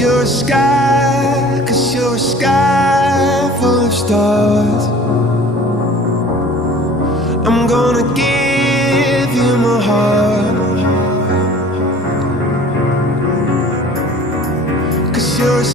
you're a sky, 'cause you're a sky full of stars. I'm gonna give you my heart, 'cause you're a